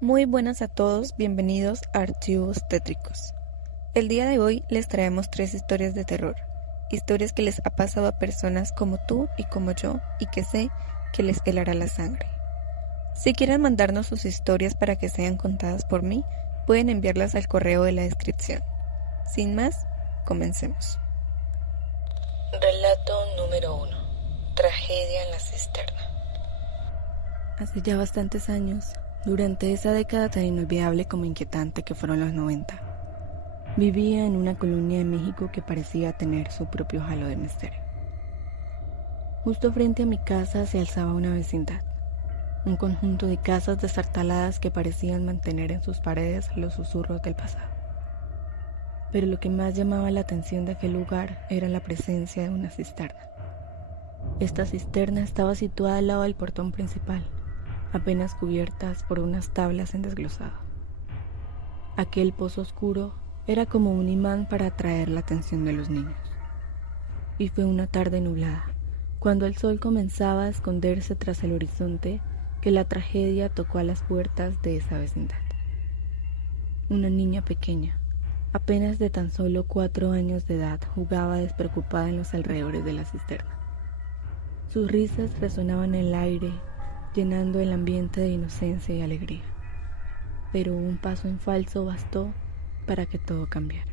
Muy buenas a todos, bienvenidos a Archivos Tétricos. El día de hoy les traemos 3 historias de terror, historias que les ha pasado a personas como tú y como yo y que sé que les helará la sangre. Si quieren mandarnos sus historias para que sean contadas por mí, pueden enviarlas al correo de la descripción. Sin más, comencemos. Relato número 1. Tragedia en la cisterna. Hace ya bastantes años, durante esa década tan inolvidable como inquietante que fueron los 90, vivía en una colonia de México que parecía tener su propio halo de misterio. Justo frente a mi casa se alzaba una vecindad, un conjunto de casas destartaladas que parecían mantener en sus paredes los susurros del pasado. Pero lo que más llamaba la atención de aquel lugar era la presencia de una cisterna. Esta cisterna estaba situada al lado del portón principal, apenas cubiertas por unas tablas en desglosado. Aquel pozo oscuro era como un imán para atraer la atención de los niños. Y fue una tarde nublada, cuando el sol comenzaba a esconderse tras el horizonte, que la tragedia tocó a las puertas de esa vecindad. Una niña pequeña, apenas de tan solo 4 años de edad, jugaba despreocupada en los alrededores de la cisterna. Sus risas resonaban en el aire, llenando el ambiente de inocencia y alegría. Pero un paso en falso bastó para que todo cambiara.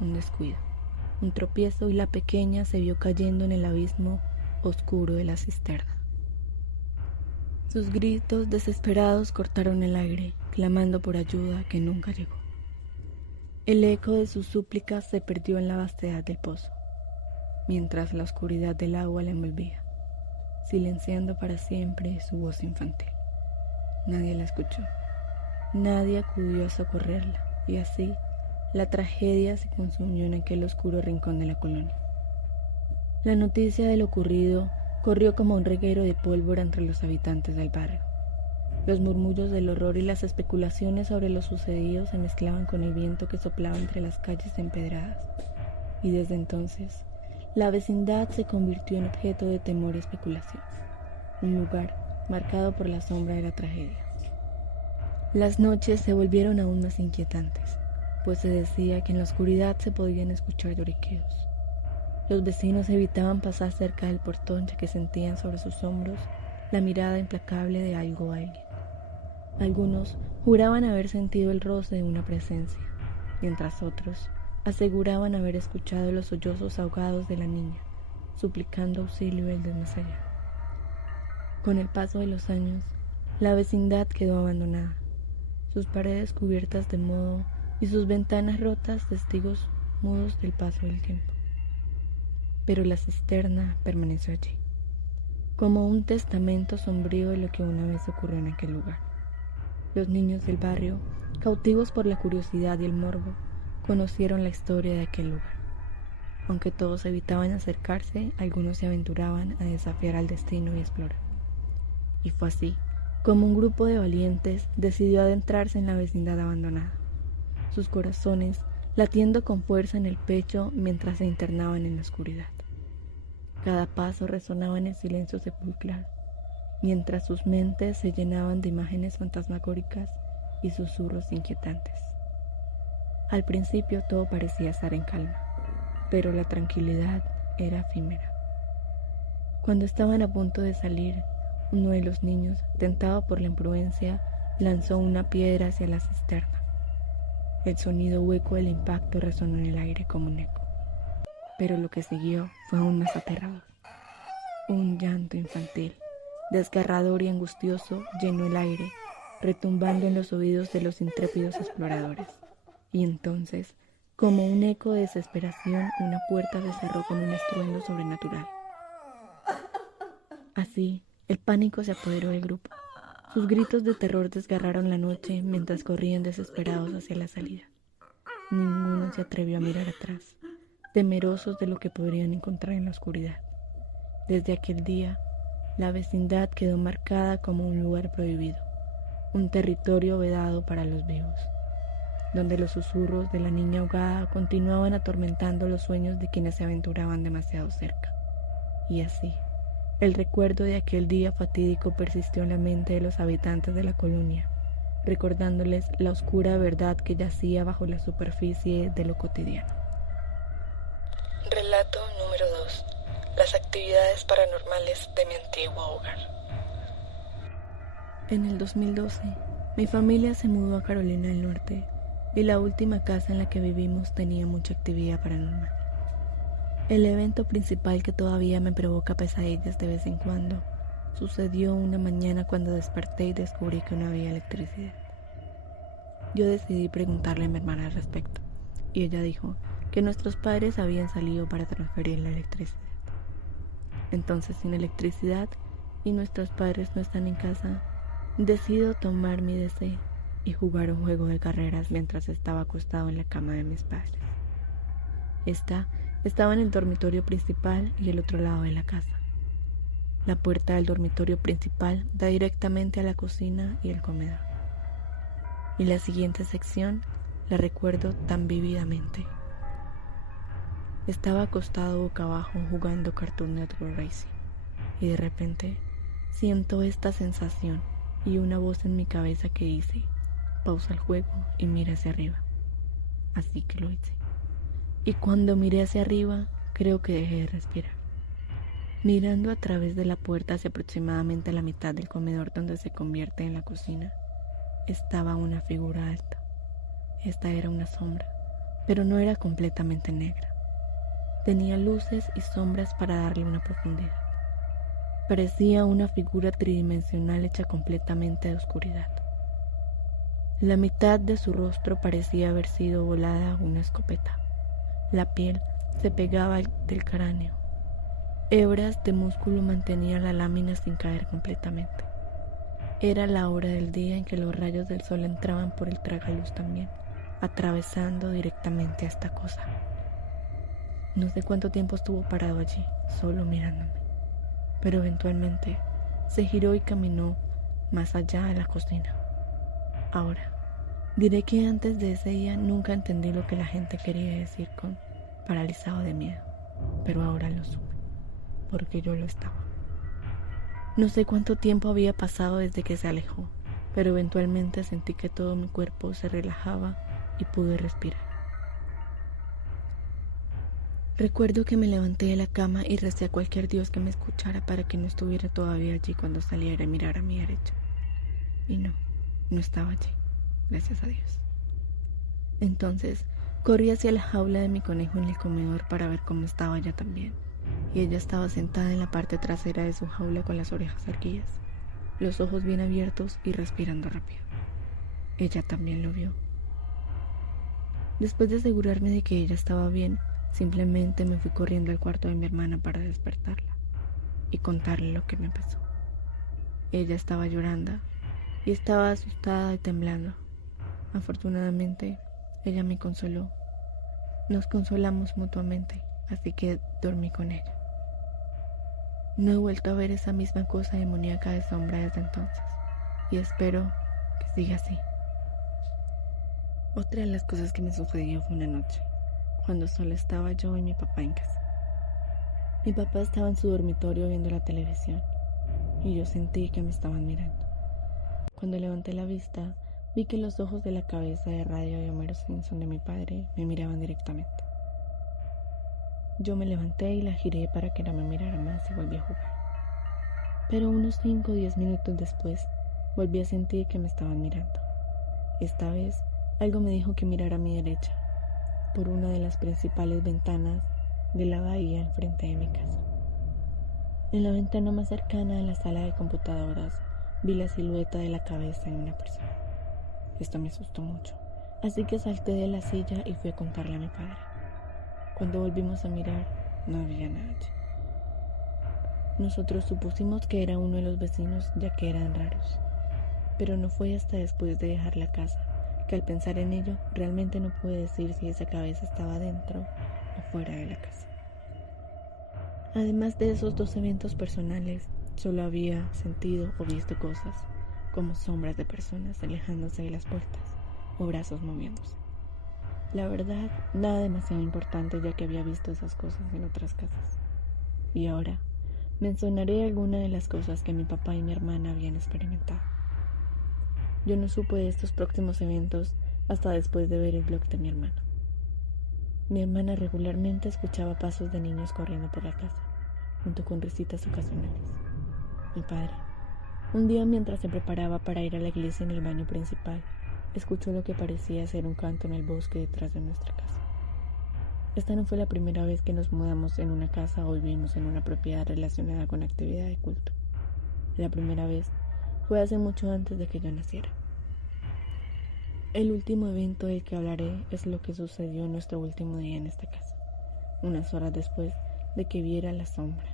Un descuido, un tropiezo y la pequeña se vio cayendo en el abismo oscuro de la cisterna. Sus gritos desesperados cortaron el aire, clamando por ayuda que nunca llegó. El eco de sus súplicas se perdió en la vastedad del pozo, mientras la oscuridad del agua la envolvía, silenciando para siempre su voz infantil. Nadie la escuchó. Nadie acudió a socorrerla, y así la tragedia se consumió en aquel oscuro rincón de la colonia. La noticia de lo ocurrido corrió como un reguero de pólvora entre los habitantes del barrio. Los murmullos del horror y las especulaciones sobre lo sucedido se mezclaban con el viento que soplaba entre las calles empedradas, y desde entonces la vecindad se convirtió en objeto de temor y especulación, un lugar marcado por la sombra de la tragedia. Las noches se volvieron aún más inquietantes, pues se decía que en la oscuridad se podían escuchar lloriqueos. Los vecinos evitaban pasar cerca del portón ya que sentían sobre sus hombros la mirada implacable de algo o alguien. Algunos juraban haber sentido el roce de una presencia, mientras otros aseguraban haber escuchado los sollozos ahogados de la niña, suplicando auxilio del más allá. Con el paso de los años, la vecindad quedó abandonada, sus paredes cubiertas de moho y sus ventanas rotas, testigos mudos del paso del tiempo. Pero la cisterna permaneció allí, como un testamento sombrío de lo que una vez ocurrió en aquel lugar. Los niños del barrio, cautivos por la curiosidad y el morbo, conocieron la historia de aquel lugar. Aunque todos evitaban acercarse, algunos se aventuraban a desafiar al destino y explorar. Y fue así como un grupo de valientes decidió adentrarse en la vecindad abandonada, sus corazones latiendo con fuerza en el pecho mientras se internaban en la oscuridad. Cada paso resonaba en el silencio sepulcral, mientras sus mentes se llenaban de imágenes fantasmagóricas y susurros inquietantes. Al principio todo parecía estar en calma, pero la tranquilidad era efímera. Cuando estaban a punto de salir, uno de los niños, tentado por la imprudencia, lanzó una piedra hacia la cisterna. El sonido hueco del impacto resonó en el aire como un eco. Pero lo que siguió fue aún más aterrador. Un llanto infantil, desgarrador y angustioso, llenó el aire, retumbando en los oídos de los intrépidos exploradores. Y entonces, como un eco de desesperación, una puerta se cerró con un estruendo sobrenatural. Así, el pánico se apoderó del grupo. Sus gritos de terror desgarraron la noche mientras corrían desesperados hacia la salida. Ninguno se atrevió a mirar atrás, temerosos de lo que podrían encontrar en la oscuridad. Desde aquel día, la vecindad quedó marcada como un lugar prohibido, un territorio vedado para los vivos, donde los susurros de la niña ahogada continuaban atormentando los sueños de quienes se aventuraban demasiado cerca. Y así, el recuerdo de aquel día fatídico persistió en la mente de los habitantes de la colonia, recordándoles la oscura verdad que yacía bajo la superficie de lo cotidiano. Relato número 2. Las actividades paranormales de mi antiguo hogar. En el 2012, mi familia se mudó a Carolina del Norte y la última casa en la que vivimos tenía mucha actividad paranormal. El evento principal que todavía me provoca pesadillas de vez en cuando sucedió una mañana cuando desperté y descubrí que no había electricidad. Yo decidí preguntarle a mi hermana al respecto y ella dijo que nuestros padres habían salido para transferir la electricidad. Entonces, sin electricidad y nuestros padres no están en casa, decido tomar mi DC y jugar un juego de carreras mientras estaba acostado en la cama de mis padres. Estaba en el dormitorio principal y el otro lado de la casa. La puerta del dormitorio principal da directamente a la cocina y el comedor. Y la siguiente sección la recuerdo tan vívidamente. Estaba acostado boca abajo jugando Cartoon Network Racing y de repente siento esta sensación y una voz en mi cabeza que dice: pausa el juego y mira hacia arriba. Así que lo hice. Y cuando miré hacia arriba, creo que dejé de respirar. Mirando a través de la puerta hacia aproximadamente la mitad del comedor donde se convierte en la cocina, estaba una figura alta. Esta era una sombra, pero no era completamente negra. Tenía luces y sombras para darle una profundidad. Parecía una figura tridimensional hecha completamente de oscuridad. La mitad de su rostro parecía haber sido volada a una escopeta. La piel se pegaba del cráneo. Hebras de músculo mantenían la lámina sin caer completamente. Era la hora del día en que los rayos del sol entraban por el tragaluz también, atravesando directamente a esta cosa. No sé cuánto tiempo estuvo parado allí, solo mirándome, pero eventualmente se giró y caminó más allá de la cocina. Ahora, diré que antes de ese día nunca entendí lo que la gente quería decir con paralizado de miedo, pero ahora lo supe, porque yo lo estaba. No sé cuánto tiempo había pasado desde que se alejó, pero eventualmente sentí que todo mi cuerpo se relajaba y pude respirar. Recuerdo que me levanté de la cama y recé a cualquier dios que me escuchara para que no estuviera todavía allí cuando saliera a mirar a mi derecha. Y no estaba allí, gracias a Dios. Entonces, corrí hacia la jaula de mi conejo en el comedor para ver cómo estaba ella también. Y ella estaba sentada en la parte trasera de su jaula con las orejas erguidas, los ojos bien abiertos y respirando rápido. Ella también lo vio. Después de asegurarme de que ella estaba bien, simplemente me fui corriendo al cuarto de mi hermana para despertarla y contarle lo que me pasó. Ella estaba llorando y estaba asustada y temblando. Afortunadamente, ella me consoló. Nos consolamos mutuamente, así que dormí con ella. No he vuelto a ver esa misma cosa demoníaca de sombra desde entonces, y espero que siga así. Otra de las cosas que me sucedió fue una noche, cuando solo estaba yo y mi papá en casa. Mi papá estaba en su dormitorio viendo la televisión, y yo sentí que me estaban mirando. Cuando levanté la vista, vi que los ojos de la cabeza de radio de Homero Simpson de mi padre me miraban directamente. Yo me levanté y la giré para que no me mirara más y volví a jugar. Pero unos 5 o 10 minutos después, volví a sentir que me estaban mirando. Esta vez, algo me dijo que mirara a mi derecha, por una de las principales ventanas de la bahía enfrente de mi casa. En la ventana más cercana a la sala de computadoras, vi la silueta de la cabeza de una persona. Esto me asustó mucho, así que salté de la silla y fui a contarle a mi padre. Cuando volvimos a mirar, no había nada allí. Nosotros supusimos que era uno de los vecinos, ya que eran raros. Pero no fue hasta después de dejar la casa, que al pensar en ello, realmente no pude decir si esa cabeza estaba dentro o fuera de la casa. Además de esos 2 eventos personales, solo había sentido o visto cosas, como sombras de personas alejándose de las puertas o brazos moviéndose. La verdad, nada demasiado importante, ya que había visto esas cosas en otras casas. Y ahora, mencionaré algunas de las cosas que mi papá y mi hermana habían experimentado. Yo no supe de estos próximos eventos hasta después de ver el blog de mi hermano. Mi hermana regularmente escuchaba pasos de niños corriendo por la casa, junto con risitas ocasionales. Mi padre, un día mientras se preparaba para ir a la iglesia en el baño principal, escuchó lo que parecía ser un canto en el bosque detrás de nuestra casa. Esta no fue la primera vez que nos mudamos en una casa o vivimos en una propiedad relacionada con actividad de culto. La primera vez fue hace mucho antes de que yo naciera. El último evento del que hablaré es lo que sucedió en nuestro último día en esta casa, unas horas después de que viera la sombra.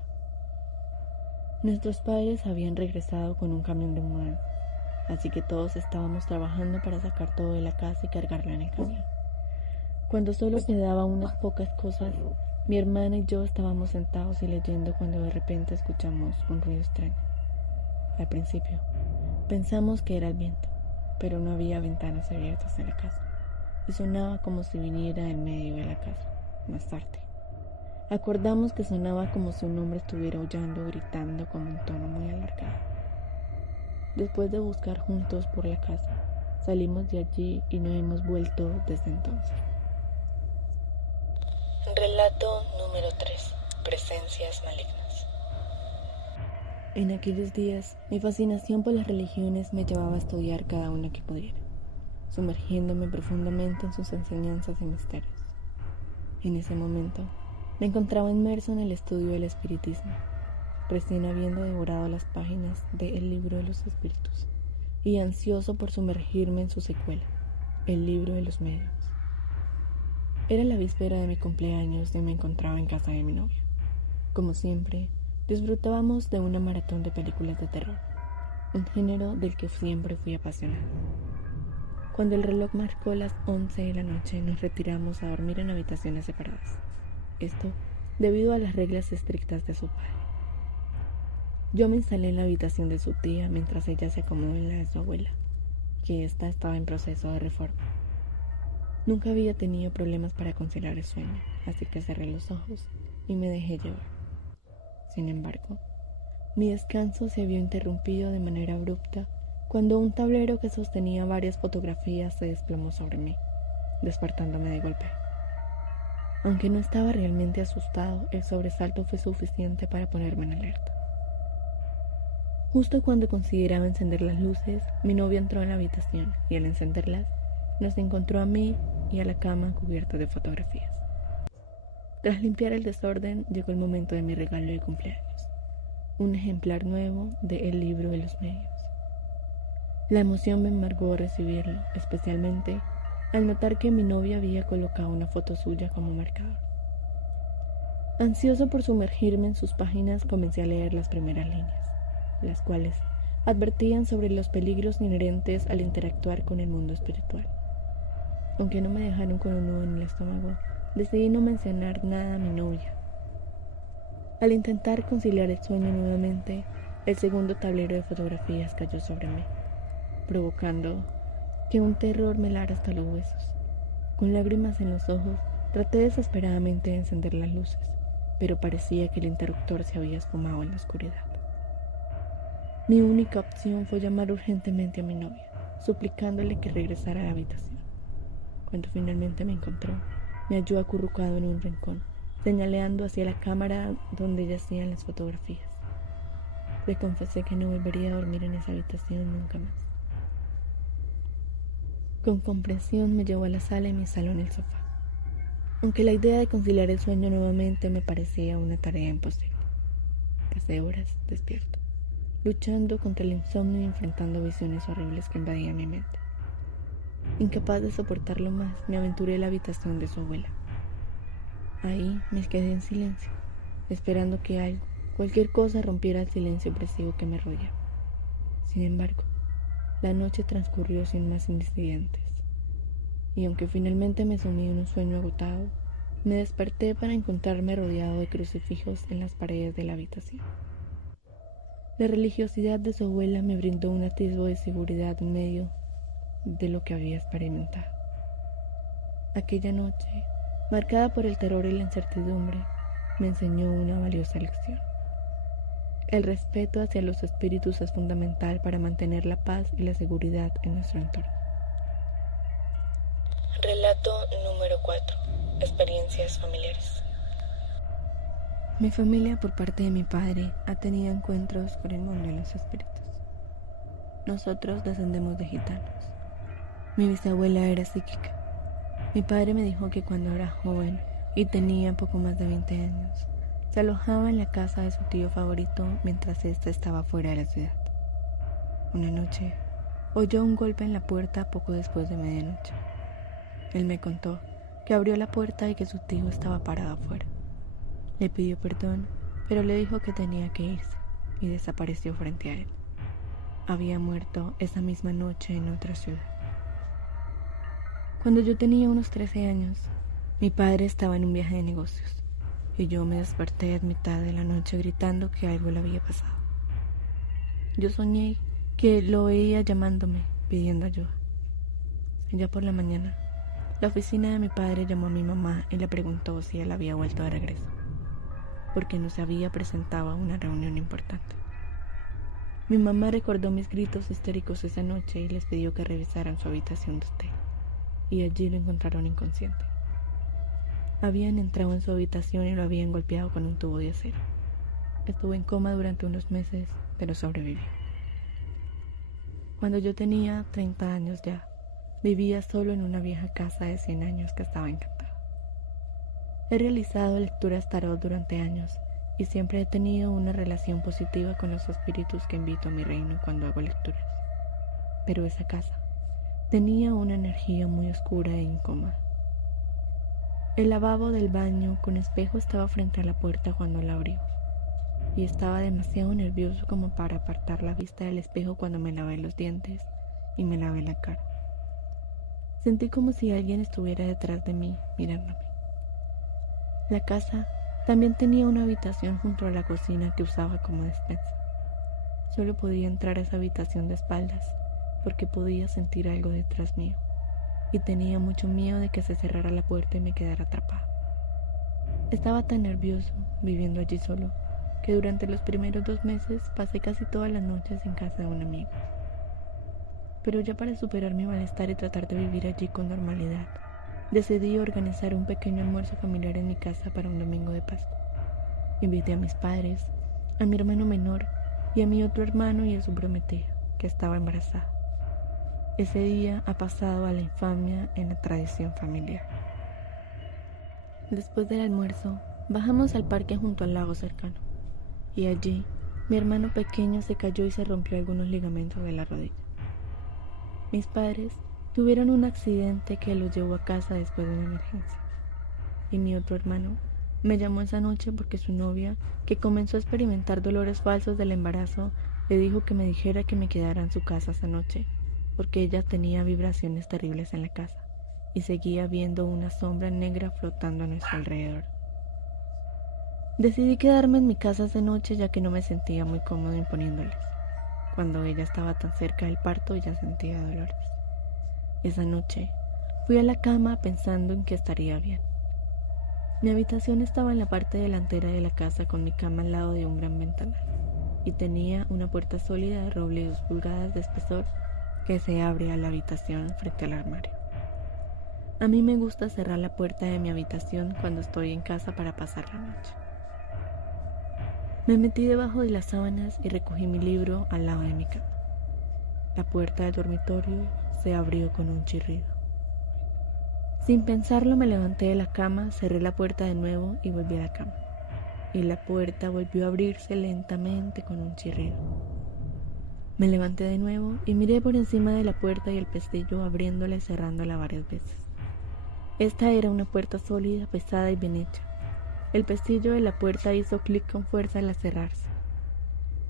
Nuestros padres habían regresado con un camión de mudanza, así que todos estábamos trabajando para sacar todo de la casa y cargarlo en el camión. Cuando solo quedaba unas pocas cosas, mi hermana y yo estábamos sentados y leyendo cuando de repente escuchamos un ruido extraño. Al principio, pensamos que era el viento, pero no había ventanas abiertas en la casa y sonaba como si viniera en medio de la casa. Más tarde, acordamos que sonaba como si un hombre estuviera aullando o gritando con un tono muy alargado. Después de buscar juntos por la casa, salimos de allí y no hemos vuelto desde entonces. Relato número 3. Presencias malignas. En aquellos días, mi fascinación por las religiones me llevaba a estudiar cada una que pudiera, sumergiéndome profundamente en sus enseñanzas y misterios. En ese momento, me encontraba inmerso en el estudio del espiritismo, recién habiendo devorado las páginas de El Libro de los Espíritus, y ansioso por sumergirme en su secuela, El Libro de los Medios. Era la víspera de mi cumpleaños y me encontraba en casa de mi novia. Como siempre, disfrutábamos de una maratón de películas de terror, un género del que siempre fui apasionada. Cuando el reloj marcó las 11 de la noche, nos retiramos a dormir en habitaciones separadas. Esto debido a las reglas estrictas de su padre. Yo me instalé en la habitación de su tía mientras ella se acomodó en la de su abuela, que ésta estaba en proceso de reforma. Nunca había tenido problemas para conciliar el sueño, así que cerré los ojos y me dejé llevar. Sin embargo, mi descanso se vio interrumpido de manera abrupta cuando un tablero que sostenía varias fotografías se desplomó sobre mí, despertándome de golpe. Aunque no estaba realmente asustado, el sobresalto fue suficiente para ponerme en alerta. Justo cuando consideraba encender las luces, mi novia entró en la habitación y al encenderlas, nos encontró a mí y a la cama cubierta de fotografías. Tras limpiar el desorden, llegó el momento de mi regalo de cumpleaños, un ejemplar nuevo de El Libro de los Medios. La emoción me embargó recibirlo, especialmente al notar que mi novia había colocado una foto suya como marcador. Ansioso por sumergirme en sus páginas, comencé a leer las primeras líneas, las cuales advertían sobre los peligros inherentes al interactuar con el mundo espiritual. Aunque no me dejaron con un nudo en el estómago, decidí no mencionar nada a mi novia. Al intentar conciliar el sueño nuevamente, el segundo tablero de fotografías cayó sobre mí, provocando que un terror me helara hasta los huesos. Con lágrimas en los ojos, traté desesperadamente de encender las luces, pero parecía que el interruptor se había esfumado en la oscuridad. Mi única opción fue llamar urgentemente a mi novia, suplicándole que regresara a la habitación. Cuando finalmente me encontró, me halló acurrucado en un rincón, señaleando hacia la cámara donde yacían las fotografías. Le confesé que no volvería a dormir en esa habitación nunca más. Con comprensión me llevó a la sala y me instaló en el sofá, aunque la idea de conciliar el sueño nuevamente me parecía una tarea imposible. Pasé horas despierto, luchando contra el insomnio y enfrentando visiones horribles que invadían mi mente. Incapaz de soportarlo más, me aventuré a la habitación de su abuela. Ahí me quedé en silencio, esperando que algo, cualquier cosa, rompiera el silencio opresivo que me rodeaba. Sin embargo, la noche transcurrió sin más incidentes, y aunque finalmente me sumí en un sueño agotado, me desperté para encontrarme rodeado de crucifijos en las paredes de la habitación. La religiosidad de su abuela me brindó un atisbo de seguridad en medio de lo que había experimentado. Aquella noche, marcada por el terror y la incertidumbre, me enseñó una valiosa lección. El respeto hacia los espíritus es fundamental para mantener la paz y la seguridad en nuestro entorno. Relato número 4. Experiencias familiares. Mi familia, por parte de mi padre, ha tenido encuentros con el mundo de los espíritus. Nosotros descendemos de gitanos. Mi bisabuela era psíquica. Mi padre me dijo que cuando era joven y tenía poco más de 20 años, se alojaba en la casa de su tío favorito mientras éste estaba fuera de la ciudad. Una noche, oyó un golpe en la puerta poco después de medianoche. Él me contó que abrió la puerta y que su tío estaba parado afuera. Le pidió perdón, pero le dijo que tenía que irse y desapareció frente a él. Había muerto esa misma noche en otra ciudad. Cuando yo tenía unos 13 años, mi padre estaba en un viaje de negocios y yo me desperté a mitad de la noche gritando que algo le había pasado. Yo soñé que lo veía llamándome, pidiendo ayuda. Ya por la mañana, la oficina de mi padre llamó a mi mamá y le preguntó si él había vuelto de regreso, porque no se había presentado a una reunión importante. Mi mamá recordó mis gritos histéricos esa noche y les pidió que revisaran su habitación de hotel, y allí lo encontraron inconsciente. Habían entrado en su habitación y lo habían golpeado con un tubo de acero. Estuvo en coma durante unos meses, pero sobrevivió. Cuando yo tenía 30 años ya, vivía solo en una vieja casa de 100 años que estaba encantada. He realizado lecturas tarot durante años y siempre he tenido una relación positiva con los espíritus que invito a mi reino cuando hago lecturas. Pero esa casa tenía una energía muy oscura e incómoda. El lavabo del baño con espejo estaba frente a la puerta cuando la abrió, y estaba demasiado nervioso como para apartar la vista del espejo cuando me lavé los dientes y me lavé la cara. Sentí como si alguien estuviera detrás de mí mirándome. La casa también tenía una habitación junto a la cocina que usaba como despensa. Solo podía entrar a esa habitación de espaldas porque podía sentir algo detrás mío y tenía mucho miedo de que se cerrara la puerta y me quedara atrapado. Estaba tan nervioso viviendo allí solo que durante los primeros 2 meses pasé casi todas las noches en casa de un amigo. Pero ya para superar mi malestar y tratar de vivir allí con normalidad, decidí organizar un pequeño almuerzo familiar en mi casa para un domingo de Pascua. Invité a mis padres, a mi hermano menor y a mi otro hermano y a su prometida, que estaba embarazada. Ese día ha pasado a la infamia en la tradición familiar. Después del almuerzo, bajamos al parque junto al lago cercano, y allí mi hermano pequeño se cayó y se rompió algunos ligamentos de la rodilla. Mis padres tuvieron un accidente que los llevó a casa después de una emergencia, y mi otro hermano me llamó esa noche porque su novia, que comenzó a experimentar dolores falsos del embarazo, le dijo que me dijera que me quedara en su casa esa noche, porque ella tenía vibraciones terribles en la casa y seguía viendo una sombra negra flotando a nuestro alrededor. Decidí quedarme en mi casa esa noche ya que no me sentía muy cómodo imponiéndoles. Cuando ella estaba tan cerca del parto ya sentía dolores. Esa noche fui a la cama pensando en que estaría bien. Mi habitación estaba en la parte delantera de la casa con mi cama al lado de un gran ventanal y tenía una puerta sólida de roble de 2 pulgadas de espesor que se abre a la habitación frente al armario. A mí me gusta cerrar la puerta de mi habitación cuando estoy en casa para pasar la noche. Me metí debajo de las sábanas y recogí mi libro al lado de mi cama. La puerta del dormitorio se abrió con un chirrido. Sin pensarlo me levanté de la cama, cerré la puerta de nuevo y volví a la cama. Y la puerta volvió a abrirse lentamente con un chirrido. Me levanté de nuevo y miré por encima de la puerta y el pestillo abriéndola y cerrándola varias veces. Esta era una puerta sólida, pesada y bien hecha. El pestillo de la puerta hizo clic con fuerza al cerrarse.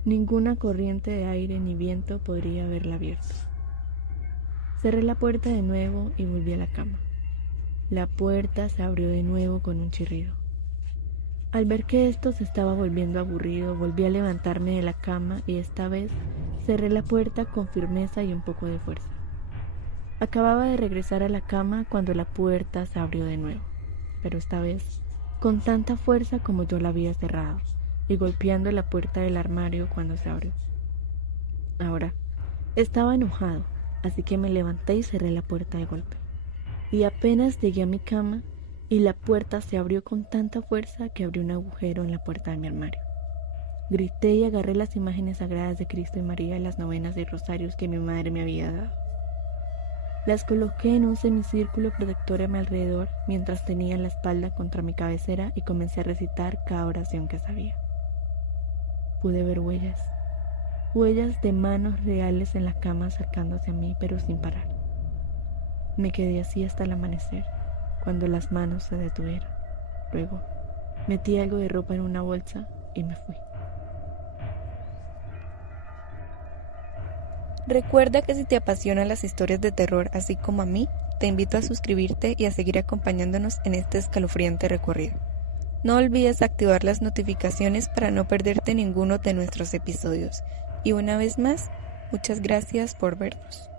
Ninguna corriente de aire ni viento podría haberla abierto. Cerré la puerta de nuevo y volví a la cama. La puerta se abrió de nuevo con un chirrido. Al ver que esto se estaba volviendo aburrido, volví a levantarme de la cama y esta vez cerré la puerta con firmeza y un poco de fuerza. Acababa de regresar a la cama cuando la puerta se abrió de nuevo, pero esta vez con tanta fuerza como yo la había cerrado, y golpeando la puerta del armario cuando se abrió. Ahora, estaba enojado, así que me levanté y cerré la puerta de golpe. Y apenas llegué a mi cama y la puerta se abrió con tanta fuerza que abrió un agujero en la puerta de mi armario. Grité y agarré las imágenes sagradas de Cristo y María y las novenas y rosarios que mi madre me había dado. Las coloqué en un semicírculo protector a mi alrededor mientras tenía la espalda contra mi cabecera y comencé a recitar cada oración que sabía. Pude ver huellas de manos reales en la cama acercándose a mí, pero sin parar. Me quedé así hasta el amanecer, cuando las manos se detuvieron. Luego, metí algo de ropa en una bolsa y me fui. Recuerda que si te apasionan las historias de terror, así como a mí, te invito a suscribirte y a seguir acompañándonos en este escalofriante recorrido. No olvides activar las notificaciones para no perderte ninguno de nuestros episodios. Y una vez más, muchas gracias por vernos.